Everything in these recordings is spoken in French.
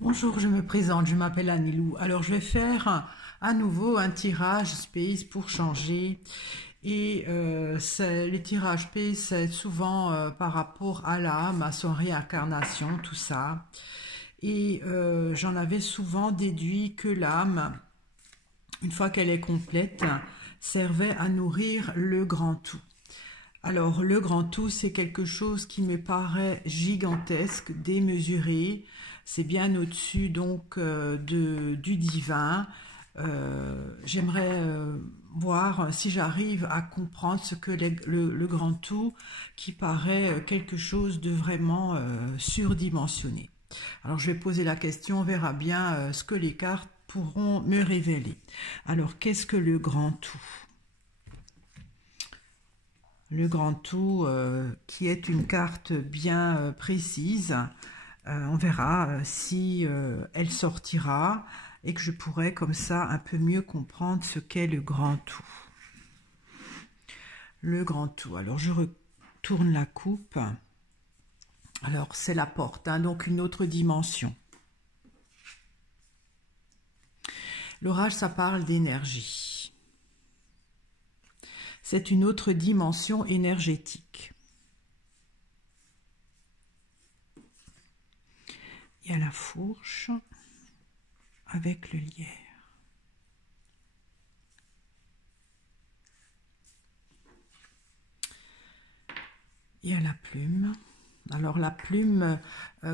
Bonjour, je me présente, je m'appelle Anilou. Alors, je vais faire à nouveau un tirage Space pour changer. Et les tirages Space, c'est souvent par rapport à l'âme, à son réincarnation, tout ça. Et j'en avais souvent déduit que l'âme, une fois qu'elle est complète, servait à nourrir le grand tout. Alors, le grand tout, c'est quelque chose qui me paraît gigantesque, démesuré. C'est bien au-dessus donc du divin. J'aimerais voir si j'arrive à comprendre ce que le grand tout, qui paraît quelque chose de vraiment surdimensionné. Alors, je vais poser la question, on verra bien ce que les cartes pourront me révéler. Alors, qu'est-ce que le grand tout ? Le grand tout, qui est une carte bien précise. On verra si elle sortira et que je pourrai comme ça un peu mieux comprendre ce qu'est le grand tout. Le grand tout. Alors je retourne la coupe. Alors c'est la porte, hein, donc une autre dimension. L'orage, ça parle d'énergie. C'est une autre dimension énergétique. Il y a la fourche avec le lierre. Il y a la plume. Alors la plume,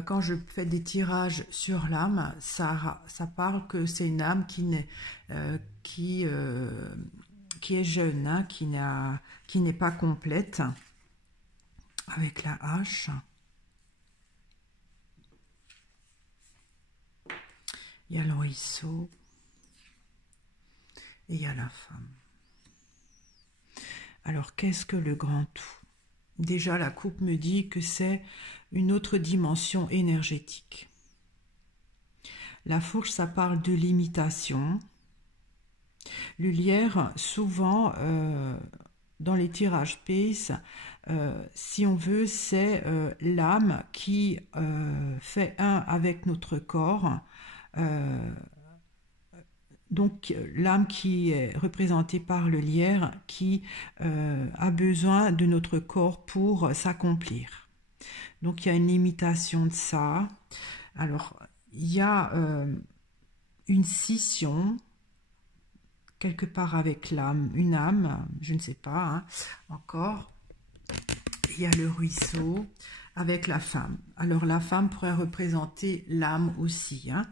quand je fais des tirages sur l'âme, ça parle que c'est une âme qui est jeune, hein, qui n'est pas complète, avec la hache. Il y a le ruisseau et il y a la femme. Alors qu'est-ce que le grand tout ? Déjà, la coupe me dit que c'est une autre dimension énergétique. La fourche, ça parle de limitation. Le lierre, souvent, dans les tirages Space, si on veut, c'est l'âme qui fait un avec notre corps. Donc l'âme qui est représentée par le lierre, qui a besoin de notre corps pour s'accomplir. Donc il y a une limitation de ça. Alors il y a une scission quelque part avec l'âme, une âme, je ne sais pas, hein, encore. Il y a le ruisseau avec la femme. Alors la femme pourrait représenter l'âme aussi, hein.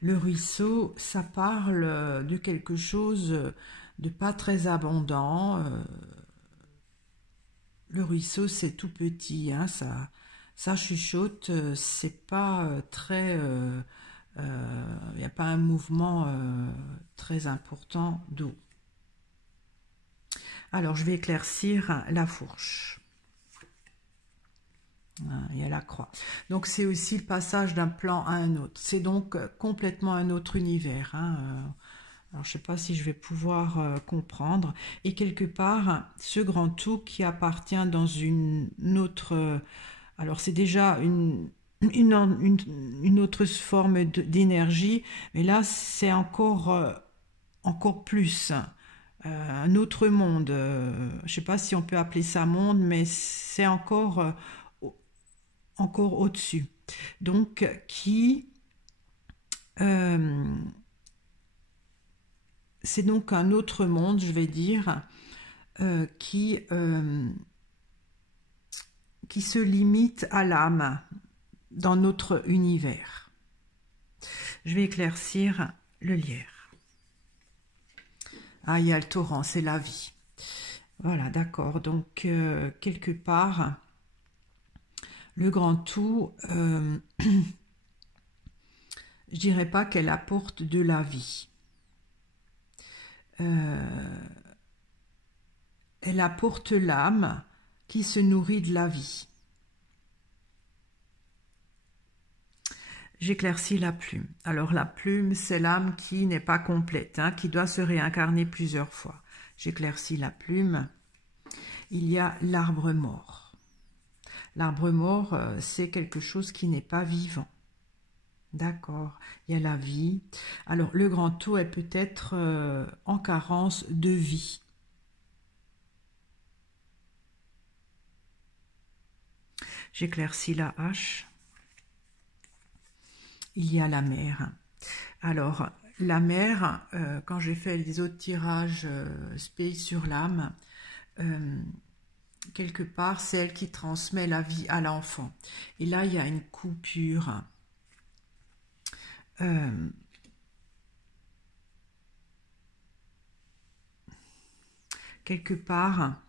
Le ruisseau, ça parle de quelque chose de pas très abondant. Le ruisseau, c'est tout petit, hein, ça chuchote, c'est pas très... il n'y a pas un mouvement très important d'eau. Alors, je vais éclaircir la fourche. Il y a la croix. Donc c'est aussi le passage d'un plan à un autre. C'est donc complètement un autre univers, hein. Alors je ne sais pas si je vais pouvoir comprendre. Et quelque part, ce grand tout qui appartient dans une autre... alors c'est déjà une autre forme d'énergie, mais là c'est encore plus. Un autre monde. Je ne sais pas si on peut appeler ça monde, mais c'est encore au-dessus. Donc, c'est donc un autre monde, je vais dire, qui se limite à l'âme dans notre univers. Je vais éclaircir le lierre. Ah, il y a le torrent, c'est la vie. Voilà, d'accord. Donc, quelque part... Le grand tout, je dirais pas qu'elle apporte de la vie. Elle apporte l'âme qui se nourrit de la vie. J'éclaircis la plume. Alors la plume, c'est l'âme qui n'est pas complète, hein, qui doit se réincarner plusieurs fois. J'éclaircis la plume. Il y a l'arbre mort. L'arbre mort, c'est quelque chose qui n'est pas vivant. D'accord, il y a la vie. Alors, le grand tout est peut-être en carence de vie. J'éclaircis la hache. Il y a la mer. Alors, la mer, quand j'ai fait les autres tirages Space sur l'âme, quelque part, c'est elle qui transmet la vie à l'enfant. Et là, il y a une coupure. Quelque part,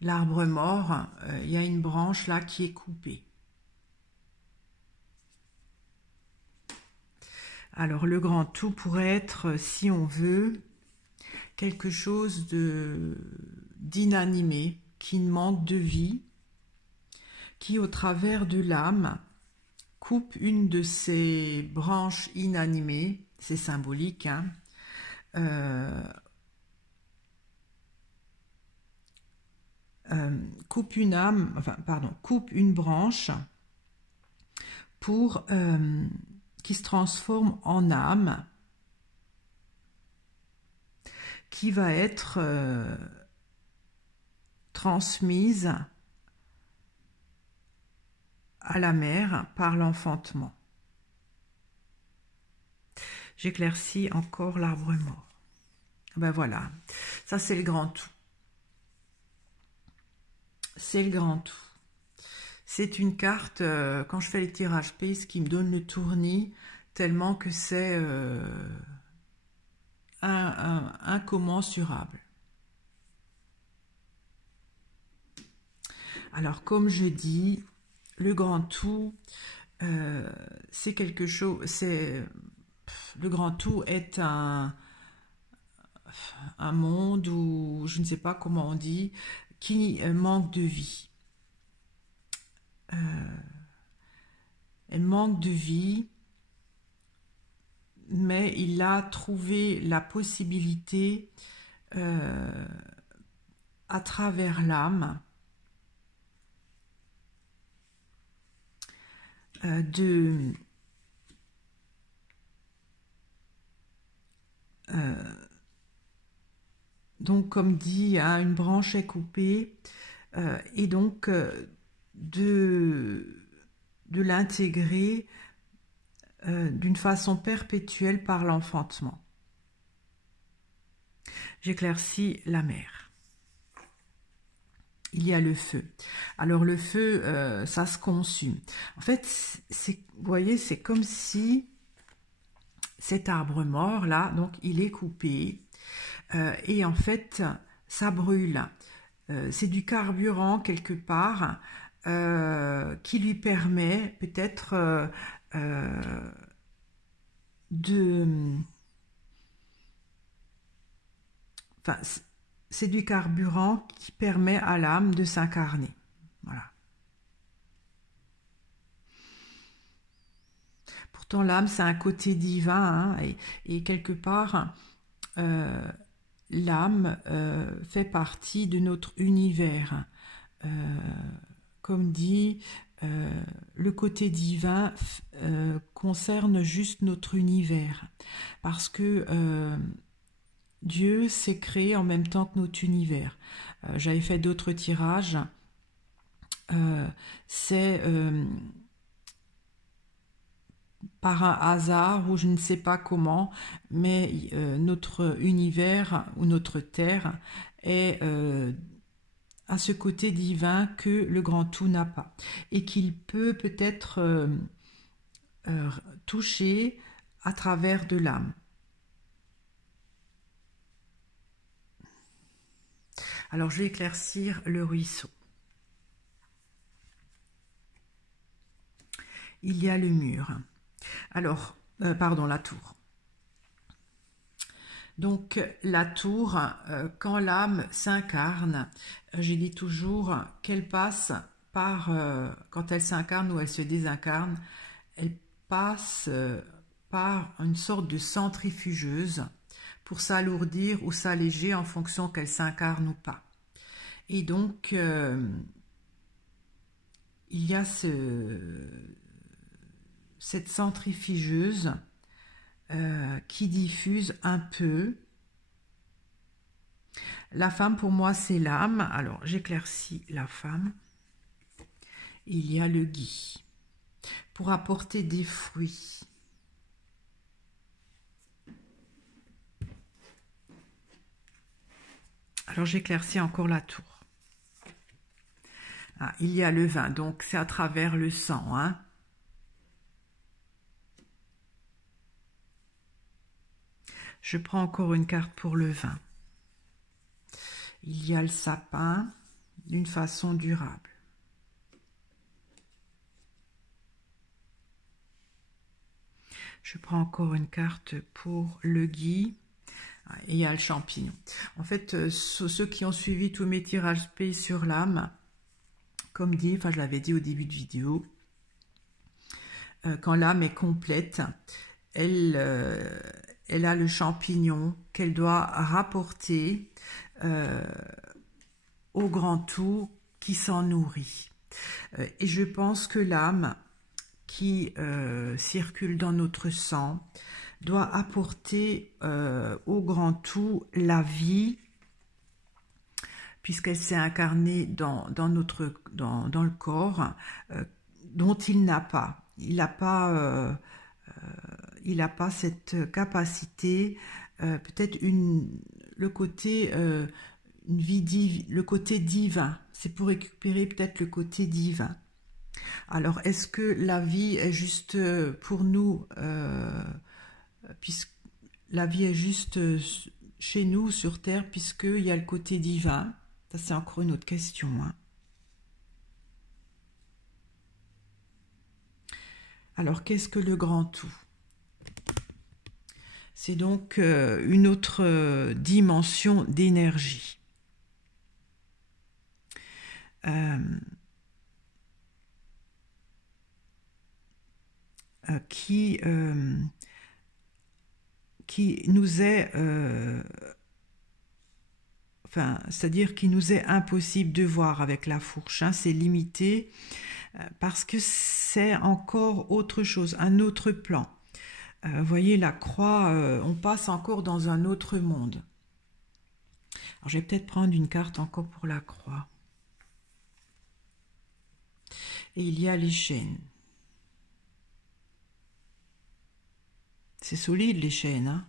l'arbre mort, il y a une branche là qui est coupée. Alors, le grand tout pourrait être, si on veut, quelque chose d'inanimé, qui manque de vie, qui, au travers de l'âme, coupe une de ces branches inanimées, c'est symbolique, hein, coupe une âme, enfin, pardon, coupe une branche pour qui se transforme en âme, qui va être transmise à la mère par l'enfantement. J'éclaircis encore l'arbre mort. Ben voilà, ça c'est le grand tout. C'est le grand tout. C'est une carte, quand je fais les tirages Space, qui me donne le tournis, tellement que c'est incommensurable. Alors, comme je dis, le grand tout, c'est quelque chose, le grand tout est un monde où, je ne sais pas comment on dit, qui manque de vie. Elle manque de vie, mais il a trouvé la possibilité, à travers l'âme, donc comme dit, hein, une branche est coupée, et donc de l'intégrer d'une façon perpétuelle par l'enfantement. J'éclaircis la mer. Il y a le feu. Alors le feu, ça se consume. En fait, vous voyez, c'est comme si cet arbre mort là, donc il est coupé, et en fait, ça brûle. C'est du carburant quelque part qui lui permet peut-être enfin, c'est du carburant qui permet à l'âme de s'incarner. Voilà. Pourtant, l'âme, c'est un côté divin, hein, et quelque part, l'âme fait partie de notre univers. Comme dit, le côté divin concerne juste notre univers. Parce que Dieu s'est créé en même temps que notre univers. J'avais fait d'autres tirages. C'est par un hasard ou je ne sais pas comment, mais notre univers ou notre terre est à ce côté divin que le grand tout n'a pas et qu'il peut peut-être toucher à travers de l'âme. Alors je vais éclaircir le ruisseau. Il y a le mur. Alors, pardon, la tour. Donc la tour, quand l'âme s'incarne, je dis toujours qu'elle passe par, quand elle s'incarne ou elle se désincarne, elle passe par une sorte de centrifugeuse pour s'alourdir ou s'alléger en fonction qu'elle s'incarne ou pas. Et donc, il y a cette centrifugeuse qui diffuse un peu. La femme, pour moi, c'est l'âme. Alors, j'éclaircis la femme. Il y a le gui pour apporter des fruits. Alors, j'éclaircis encore la tour. Ah, il y a le vin, donc c'est à travers le sang, hein. Je prends encore une carte pour le vin. Il y a le sapin d'une façon durable. Je prends encore une carte pour le gui. Et il y a le champignon. En fait, ceux qui ont suivi tous mes tirages P sur l'âme, comme dit, enfin je l'avais dit au début de vidéo, quand l'âme est complète, elle a le champignon qu'elle doit rapporter au grand tout qui s'en nourrit. Et je pense que l'âme qui circule dans notre sang doit apporter au grand tout la vie, puisqu'elle s'est incarnée dans le corps dont il n'a pas. Il n'a pas cette capacité, peut-être le côté le côté divin. C'est pour récupérer peut-être le côté divin. Alors, est-ce que la vie est juste pour nous, puisque la vie est juste chez nous sur Terre, puisqu'il y a le côté divin? Ça, c'est encore une autre question, hein. Alors, qu'est-ce que le grand tout? C'est donc une autre dimension d'énergie. Qui nous est, c'est-à-dire qui nous est impossible de voir avec la fourche, hein, c'est limité, parce que c'est encore autre chose, un autre plan. Vous voyez, la croix, on passe encore dans un autre monde. Alors, je vais peut-être prendre une carte encore pour la croix. Et il y a les chaînes. C'est solide, les chaînes, hein.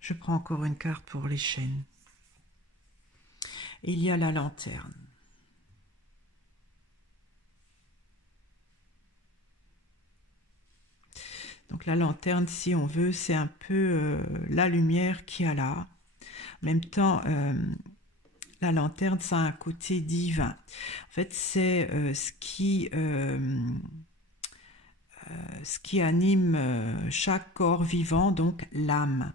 Je prends encore une carte pour les chaînes. Et il y a la lanterne. Donc la lanterne, si on veut, c'est un peu la lumière qu'il y a là. En même temps, la lanterne, ça a un côté divin. En fait, c'est ce qui anime chaque corps vivant, donc l'âme.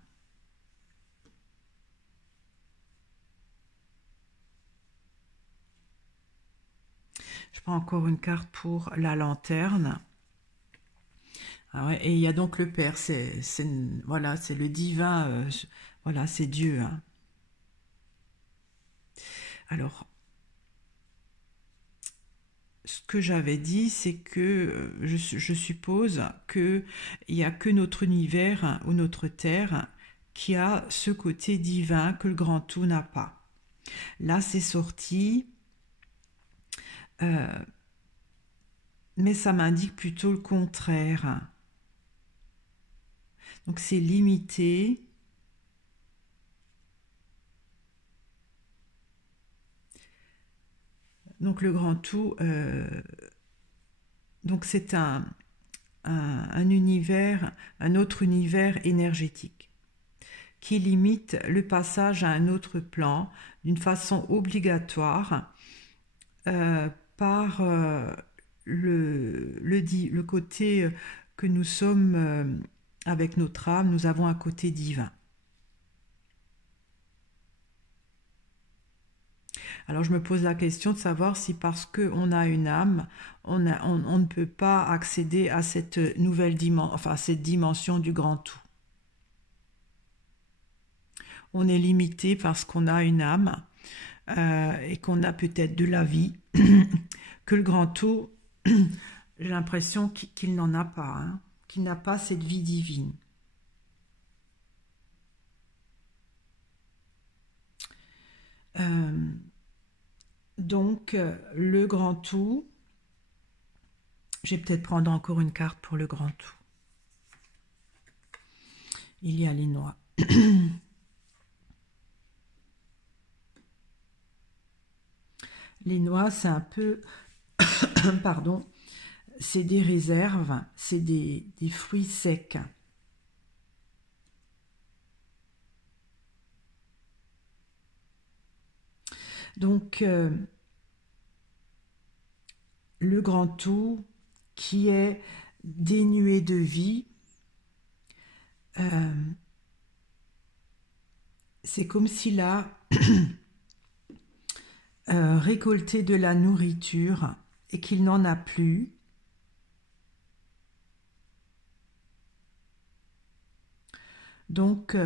Je prends encore une carte pour la lanterne. Ah ouais, et il y a donc le Père, voilà, c'est le divin, voilà, c'est Dieu, hein. Alors, ce que j'avais dit, c'est que je suppose qu'il n'y a que notre univers, hein, ou notre Terre qui a ce côté divin que le grand tout n'a pas. Là, c'est sorti, mais ça m'indique plutôt le contraire. Donc, c'est limité. Donc le grand tout, donc c'est un univers, un autre univers énergétique qui limite le passage à un autre plan d'une façon obligatoire par le côté que nous sommes avec notre âme, nous avons un côté divin. Alors je me pose la question de savoir si parce qu'on a une âme, on ne peut pas accéder à cette nouvelle dimension, enfin cette dimension du grand tout. On est limité parce qu'on a une âme, et qu'on a peut-être de la vie, que le grand tout, j'ai l'impression qu'il n'en a pas, hein, qu'il n'a pas cette vie divine. Donc, le grand tout, je vais peut-être prendre encore une carte pour le grand tout. Il y a les noix. Les noix, c'est un peu, pardon, c'est des réserves, c'est des fruits secs. Donc, le grand tout qui est dénué de vie, c'est comme s'il a récolté de la nourriture et qu'il n'en a plus. Donc,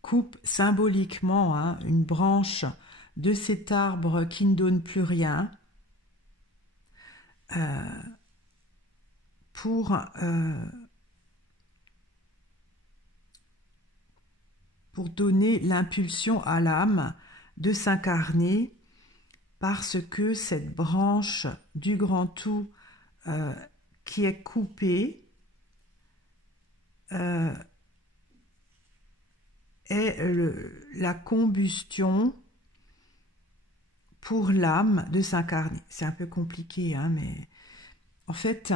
coupe symboliquement, hein, une branche de cet arbre qui ne donne plus rien pour donner l'impulsion à l'âme de s'incarner, parce que cette branche du grand tout qui est coupée est la combustion pour l'âme de s'incarner. C'est un peu compliqué, hein, mais en fait,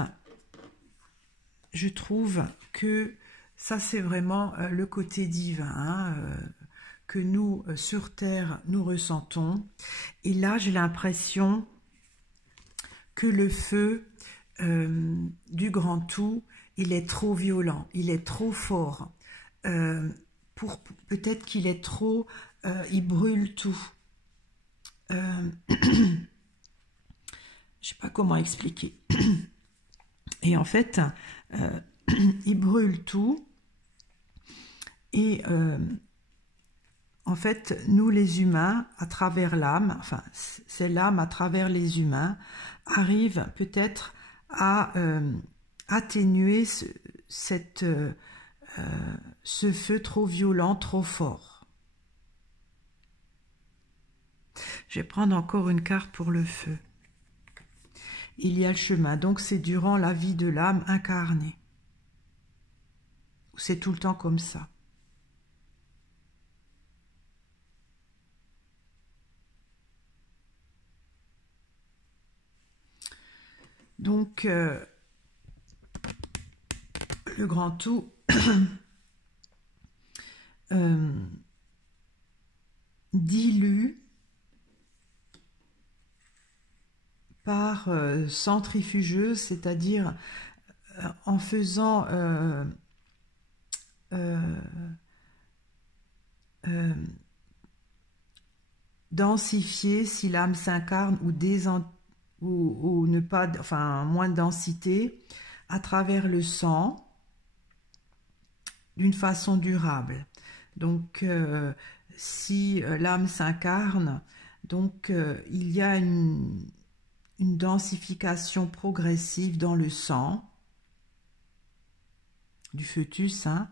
je trouve que ça, c'est vraiment le côté divin, hein, que nous, sur Terre, nous ressentons. Et là, j'ai l'impression que le feu du grand tout, il est trop violent, il est trop fort. Peut-être qu'il est trop... il brûle tout. Je sais pas comment expliquer. Et en fait, il brûle tout. Et en fait, nous les humains, à travers l'âme, enfin, c'est l'âme à travers les humains, arrive peut-être à atténuer ce feu trop violent, trop fort. Je vais prendre encore une carte pour le feu. Il y a le chemin, donc c'est durant la vie de l'âme incarnée. C'est tout le temps comme ça. Donc, le grand tout dilue par centrifugeuse, c'est-à-dire en faisant densifier, si l'âme s'incarne, ou ne pas, enfin moins de densité, à travers le sang, d'une façon durable. Donc, si l'âme s'incarne, donc il y a une densification progressive dans le sang du fœtus, hein,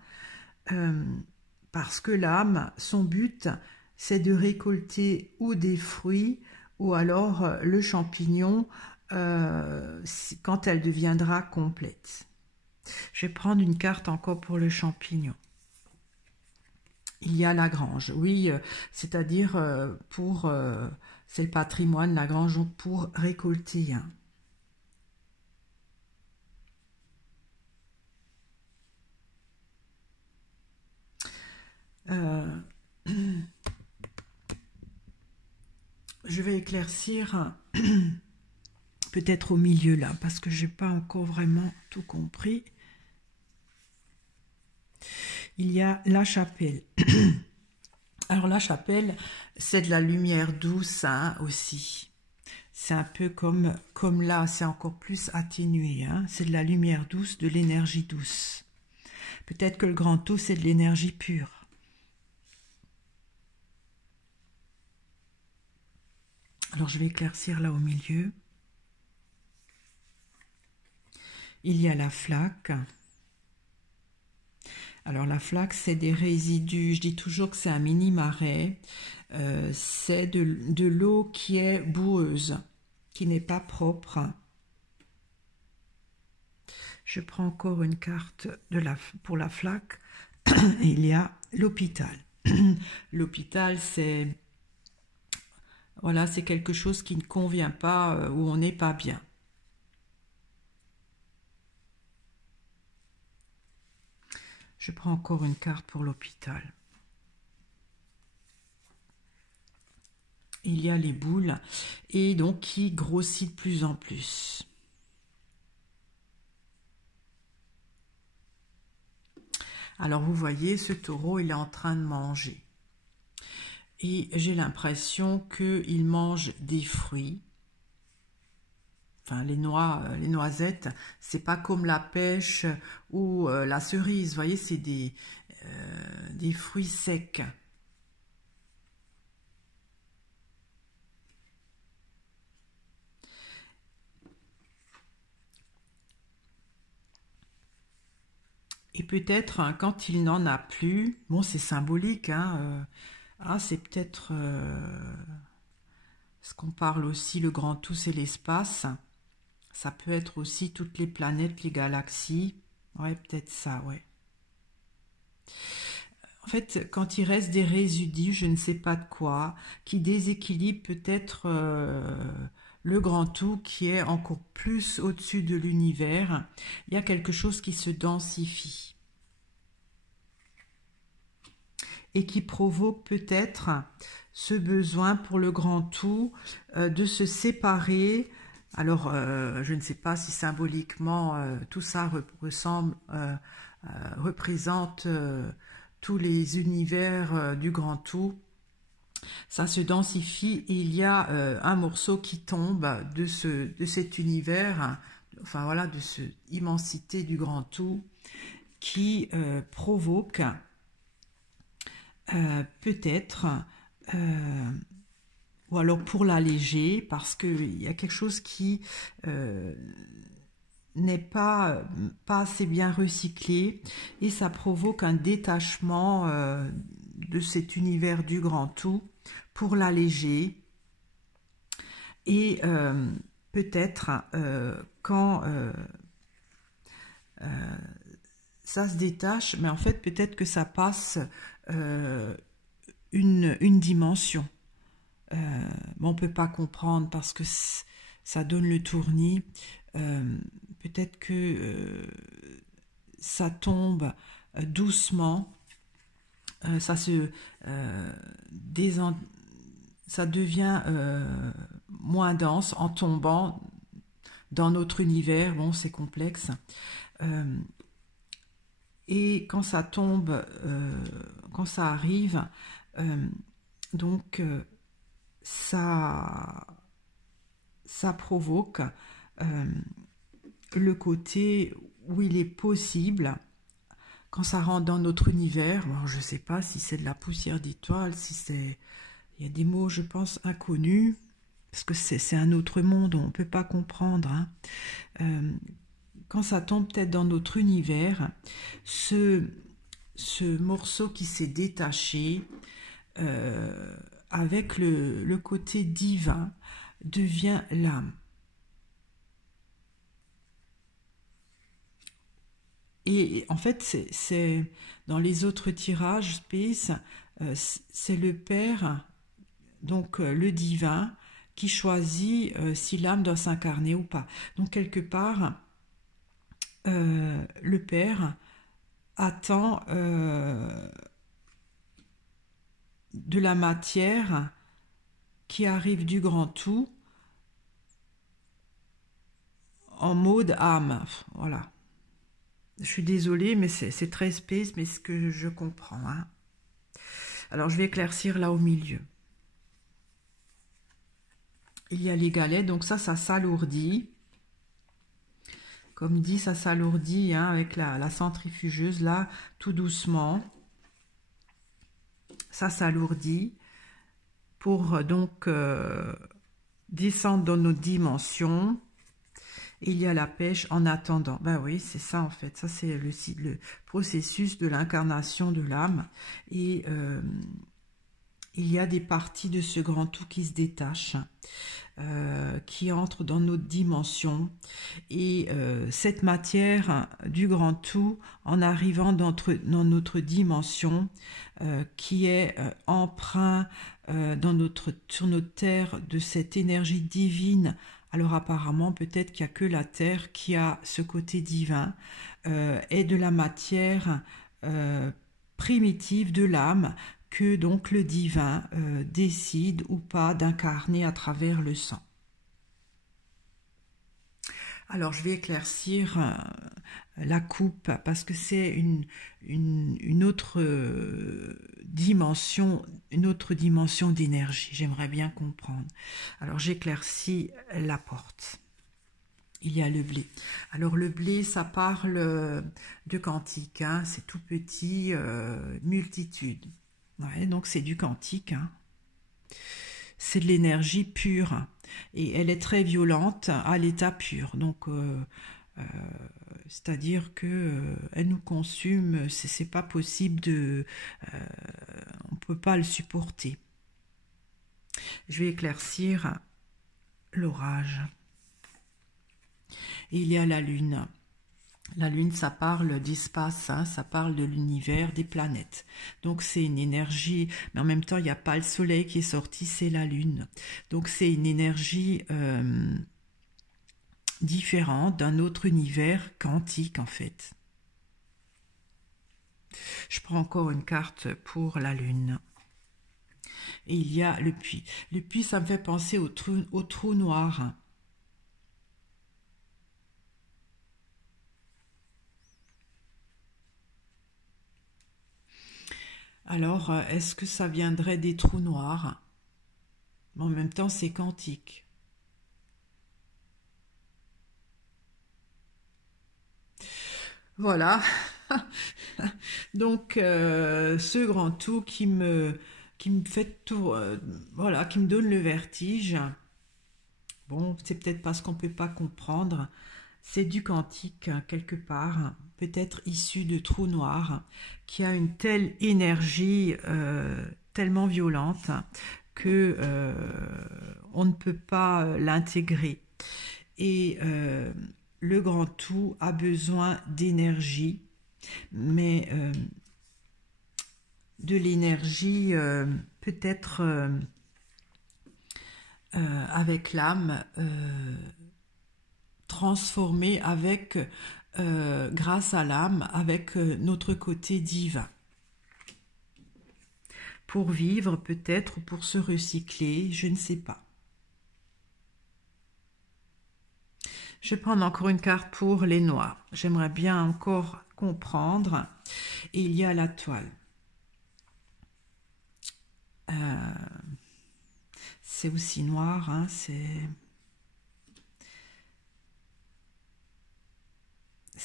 parce que l'âme, son but, c'est de récolter ou des fruits ou alors le champignon quand elle deviendra complète. Je vais prendre une carte encore pour le champignon. Il y a la grange, oui, c'est-à-dire c'est le patrimoine, la grange, pour récolter. Hein. Je vais éclaircir peut-être au milieu là, parce que je n'ai pas encore vraiment tout compris. Il y a la chapelle. Alors la chapelle, c'est de la lumière douce, hein, aussi. C'est un peu comme là, c'est encore plus atténué. Hein. C'est de la lumière douce, de l'énergie douce. Peut-être que le grand tout, c'est de l'énergie pure. Alors je vais éclaircir là au milieu. Il y a la flaque. Alors la flaque, c'est des résidus, je dis toujours que c'est un mini marais, c'est de l'eau qui est boueuse, qui n'est pas propre. Je prends encore une carte pour la flaque. Il y a l'hôpital. L'hôpital, c'est voilà, c'est quelque chose qui ne convient pas, où on n'est pas bien. Je prends encore une carte pour l'hôpital. Il y a les boules et donc qui grossit de plus en plus. Alors vous voyez, ce taureau, il est en train de manger. Et j'ai l'impression qu'il mange des fruits. Enfin, les noisettes, c'est pas comme la pêche ou la cerise. Vous voyez, c'est des fruits secs. Et peut-être, hein, quand il n'en a plus, bon, c'est symbolique, hein, c'est peut-être ce qu'on parle aussi, le grand tout, c'est l'espace. Ça peut être aussi toutes les planètes, les galaxies. Ouais, peut-être ça, ouais. En fait, quand il reste des résidus, je ne sais pas de quoi, qui déséquilibrent peut-être le grand tout qui est encore plus au-dessus de l'univers, il y a quelque chose qui se densifie et qui provoque peut-être ce besoin pour le grand tout de se séparer. Alors, je ne sais pas si symboliquement tout ça représente tous les univers du grand tout. Ça se densifie et il y a un morceau qui tombe de cet univers, enfin voilà, de cette immensité du grand tout qui provoque peut-être, ou alors pour l'alléger, parce qu'il y a quelque chose qui n'est pas assez bien recyclé et ça provoque un détachement de cet univers du grand tout pour l'alléger. Et peut-être quand ça se détache, mais en fait peut-être que ça passe une dimension. On ne peut pas comprendre parce que ça donne le tournis. Peut-être que ça tombe doucement, ça devient moins dense en tombant dans notre univers. Bon, c'est complexe. Et quand ça tombe, quand ça arrive, donc ça provoque le côté où il est possible, quand ça rentre dans notre univers, bon, je ne sais pas si c'est de la poussière d'étoiles, si c'est... Il y a des mots, je pense, inconnus, parce que c'est un autre monde, on ne peut pas comprendre. Hein. Quand ça tombe peut-être dans notre univers, ce morceau qui s'est détaché, avec le côté divin, devient l'âme. Et en fait, c'est dans les autres tirages Space, c'est le Père, donc le divin, qui choisit si l'âme doit s'incarner ou pas. Donc quelque part, le Père attend de la matière qui arrive du grand tout en mode âme. Voilà. Je suis désolée, mais c'est très space, mais ce que je comprends. Hein. Alors, je vais éclaircir là au milieu. Il y a les galets, donc ça s'alourdit. Comme dit, ça s'alourdit hein, avec la centrifugeuse, là, tout doucement. Ça s'alourdit pour donc descendre dans nos dimensions. Il y a la pêche en attendant. Ben oui, c'est ça en fait. Ça, c'est le processus de l'incarnation de l'âme. Et il y a des parties de ce grand tout qui se détachent, qui entrent dans notre dimension. Et cette matière du grand tout, en arrivant dans notre dimension, qui est emprunt sur notre terre de cette énergie divine. Alors apparemment, peut-être qu'il n'y a que la terre qui a ce côté divin, et de la matière primitive de l'âme, que donc le divin décide ou pas d'incarner à travers le sang. Alors je vais éclaircir la coupe parce que c'est une autre dimension d'énergie. J'aimerais bien comprendre. Alors j'éclaircis la porte. Il y a le blé. Alors le blé, ça parle de quantique, hein, c'est tout petit, multitude. Ouais, donc c'est du quantique, hein. C'est de l'énergie pure et elle est très violente à l'état pur. Donc c'est-à-dire que elle nous consume, c'est pas possible on peut pas le supporter. Je vais éclaircir l'orage. Et il y a la lune. La lune, ça parle d'espace, hein, ça parle de l'univers, des planètes. Donc c'est une énergie, mais en même temps, il n'y a pas le soleil qui est sorti, c'est la lune. Donc c'est une énergie différente d'un autre univers quantique, en fait. Je prends encore une carte pour la lune. Et il y a le puits. Le puits, ça me fait penser au trou noir. Alors, est-ce que ça viendrait des trous noirs? Mais en même temps, c'est quantique. Voilà. Donc, ce grand tout qui me fait tout, voilà, qui me donne le vertige. Bon, c'est peut-être parce qu'on ne peut pas comprendre. C'est du quantique, quelque part, peut-être issu de trous noirs, qui a une telle énergie tellement violente que on ne peut pas l'intégrer. Et le grand tout a besoin d'énergie, mais de l'énergie peut-être avec l'âme transformée avec grâce à l'âme avec notre côté divin pour vivre peut-être ou pour se recycler, je ne sais pas. Je vais prendre encore une carte pour les noirs. J'aimerais bien encore comprendre. Et il y a la toile. C'est aussi noir, hein, c'est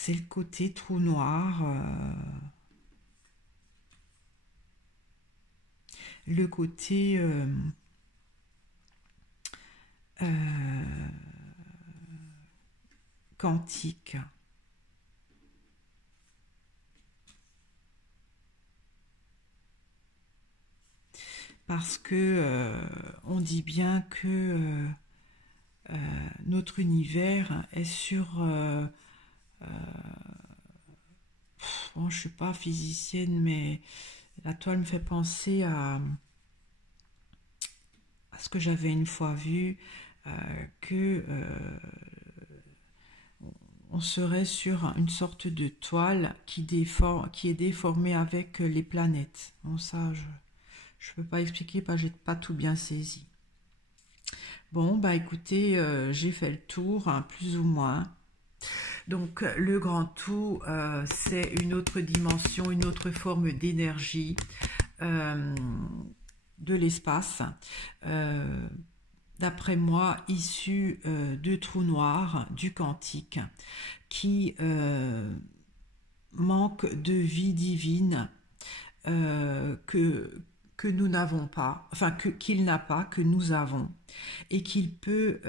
le côté trou noir, le côté quantique. Parce que on dit bien que notre univers est sur... bon, je ne suis pas physicienne, mais la toile me fait penser à ce que j'avais une fois vu, que on serait sur une sorte de toile qui est déformée avec les planètes. Bon, ça, je ne peux pas expliquer parce que j'ai pas tout bien saisi. Bon, bah écoutez, j'ai fait le tour, hein, plus ou moins. Donc le grand tout, c'est une autre dimension, une autre forme d'énergie de l'espace. D'après moi, issu de trous noirs, du quantique, qui manque de vie divine, que que nous n'avons pas, enfin qu'il n'a pas, que nous avons, et qu'il peut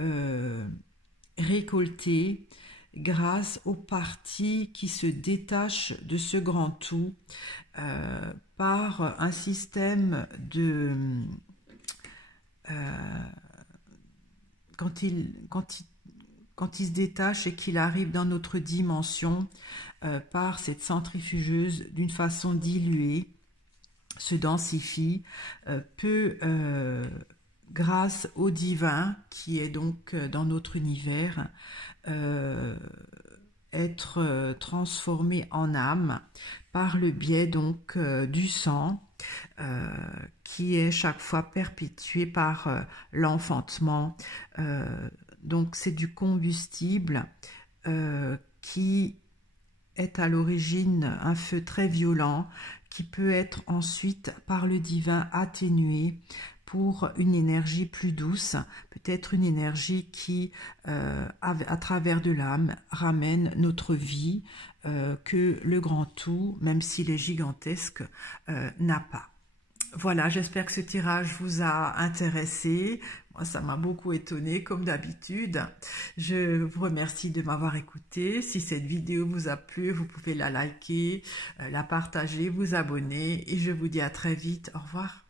récolter grâce aux parties qui se détachent de ce grand tout par un système de... quand il se détache et qu'il arrive dans notre dimension par cette centrifugeuse d'une façon diluée, se densifie, peut, grâce au divin qui est donc dans notre univers, être transformé en âme par le biais donc du sang qui est chaque fois perpétué par l'enfantement. Donc c'est du combustible qui est à l'origine un feu très violent qui peut être ensuite par le divin atténué pour une énergie plus douce, peut-être une énergie qui, à travers de l'âme, ramène notre vie que le grand tout, même s'il est gigantesque, n'a pas. Voilà, j'espère que ce tirage vous a intéressé. Moi, ça m'a beaucoup étonné, comme d'habitude. Je vous remercie de m'avoir écouté. Si cette vidéo vous a plu, vous pouvez la liker, la partager, vous abonner. Et je vous dis à très vite. Au revoir.